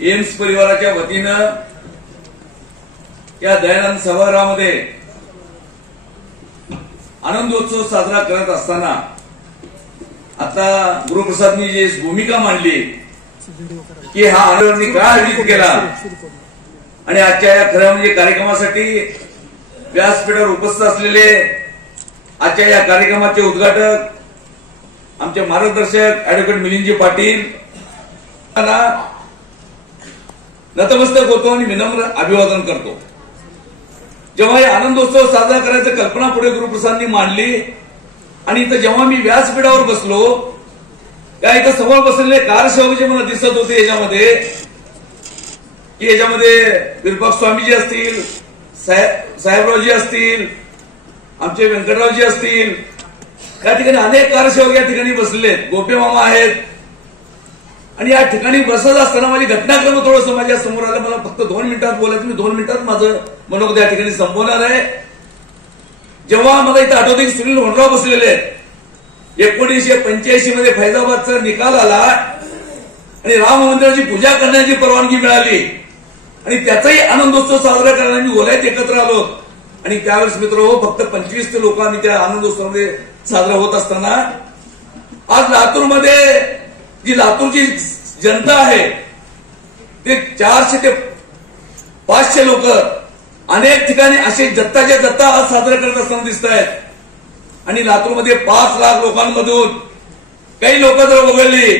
AIIMS परिवाराच्या वतीनं या दयानंद सभागृहामध्ये आनंदोत्सव साजरा करत असताना आता गुरुप्रसादनी जी भूमिका मांडली की हा आंदोलनाने का आयोजित केला आणि आजच्या या खऱ्या म्हणजे कार्यक्रमासाठी व्यासपीठावर उपस्थित असलेले आजच्या या कार्यक्रमाचे उद्घाटक आमचे मार्गदर्शक ऍडव्होकेट मिलिंदजी पाटील नतमस्तक होतो आणि विनम्र अभिवादन करतो। जेव्हा हे आनंदोत्सव साजरा करायचं कल्पना पुढे गुरुप्रसादनी मांडली आणि इथं जेव्हा मी व्यासपीठावर बसलो त्या इथं समोर बसलेले कारसेवक जे मला दिसत होते याच्यामध्ये की याच्यामध्ये विरुपाक्ष स्वामीजी असतील, साहेबरावजी असतील, आमचे व्यंकटरावजी असतील, या ठिकाणी अनेक कारसेवक या ठिकाणी बसलेले, गोपे मामा आहेत। आणि या ठिकाणी बसत असताना माझी घटनाक्रम थोडंसं माझ्या समोर आलं। मला फक्त 2 मिनिटात बोलायचं, मी 2 मिनिटात माझं मनोगत या ठिकाणी संपवणार आहे। जेव्हा मला इथं आठवते की सुनील वनराव बसलेले आहेत, 1985 मध्ये फैजाबादचा निकाल आला आणि राम मंदिराची पूजा करण्याची परवानगी मिळाली आणि त्याचाही आनंदोत्सव साजरा करण्यासाठी आम्ही गोल्यात एकत्र आलो। आणि त्यावेळेस मित्र फक्त 25 लोक आम्ही त्या आनंदोत्सवामध्ये साजरा होत असताना आज लातूरमध्ये जी लातूरची जनता आहे ते 400 ते 500 लोक अनेक ठिकाणी असे जत्ताच्या जत्ता आज साजरा करत असताना दिसत आहेत। आणि लातूरमध्ये 5 लाख लोकांमधून काही लोक जर वगळली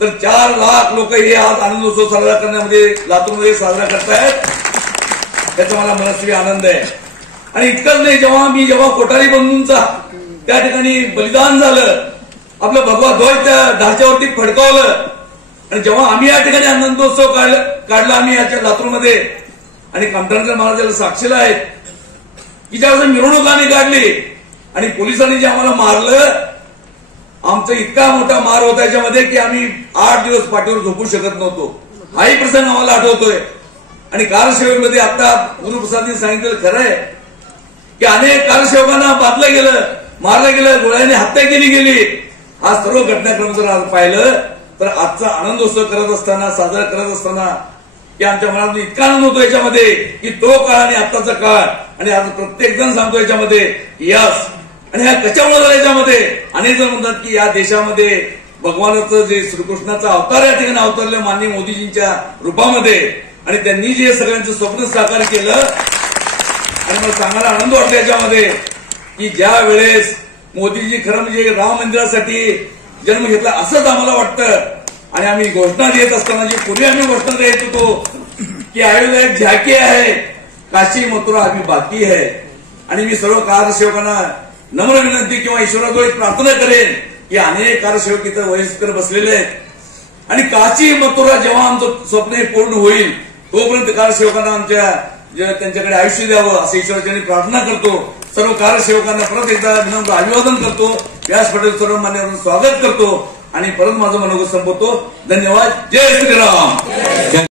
तर 4 लाख लोक हे आज आनंदोत्सव साजरा करण्यामध्ये लातूरमध्ये साजरा करतायत, त्याचा मला मनस्वी आनंद आहे। आणि इतकंच नाही, जेव्हा कोठारी बंधूंचा त्या ठिकाणी बलिदान झालं, आपलं भगवा ध्वज त्या ढाच्यावरती फडकावलं आणि जेव्हा आम्ही या ठिकाणी आनंदोत्सव काढला आम्ही याच्या लातूरमध्ये आणि कामठाणकर महाराजाला साक्षीला आहेत की ज्यावेळेस मिरवणूक आम्ही काढली आणि पोलिसांनी जे आम्हाला मारलं, आमचा इतका मोठा मार होता याच्यामध्ये की आम्ही 8 दिवस पाठीवर झोपू शकत नव्हतो। हाही प्रसंग आम्हाला आठवतोय। आणि कारसेवेमध्ये आता गुरुप्रसादनी सांगितलं खरं आहे की अनेक कारसेवकांना बांधलं गेलं, मारलं गेलं, गोळ्याने हत्या केली गेली। हा सर्व घटनाक्रम जर आज पाहिलं तर आजचा आनंदोत्सव करत असताना, साजरा करत असताना की आमच्या मनात इतका आनंद होतो याच्यामध्ये की तो काळ आणि आत्ताचा काळ। आणि आज प्रत्येक जण सांगतो याच्यामध्ये यस। आणि ह्या कशामुळे झालं याच्यामध्ये अनेक जण म्हणतात की या देशामध्ये भगवानाचं जे श्रीकृष्णाचा अवतार या ठिकाणी अवतरलं माननीय मोदीजींच्या रूपामध्ये आणि त्यांनी जे सगळ्यांचं स्वप्न साकार केलं। आणि मला सांगायला आनंद वाटतो याच्यामध्ये की ज्या वेळेस मोदीजी खरं म्हणजे राम मंदिरासाठी जन्म घेतला असंच आम्हाला वाटतं। आणि आम्ही घोषणा देत असताना जी पूर्वी आम्ही घोषणा देत होतो की अयोध्या एक झाकी आहे, काशी मथुरा अभी बाकी है। आणि मी सर्व कारसेवकांना नम्र विनंती किंवा ईश्वराजवळ प्रार्थना करेन की अनेक कारसेवक इथं वयस्कर बसलेले आहेत आणि काशी मथुरा जेव्हा आमचं स्वप्न पूर्ण होईल तोपर्यंत कारसेवकांना आमच्या त्यांच्याकडे आयुष्य द्यावं असं ईश्वराची प्रार्थना करतो। सर्व कारसेवकांना परत एकदा विनम्र अभिवादन करतो, व्यासपीठावर सर्व मान्यवरांचं स्वागत करतो आणि परत माझं मनोगत संपवतो। धन्यवाद। जय श्रीराम।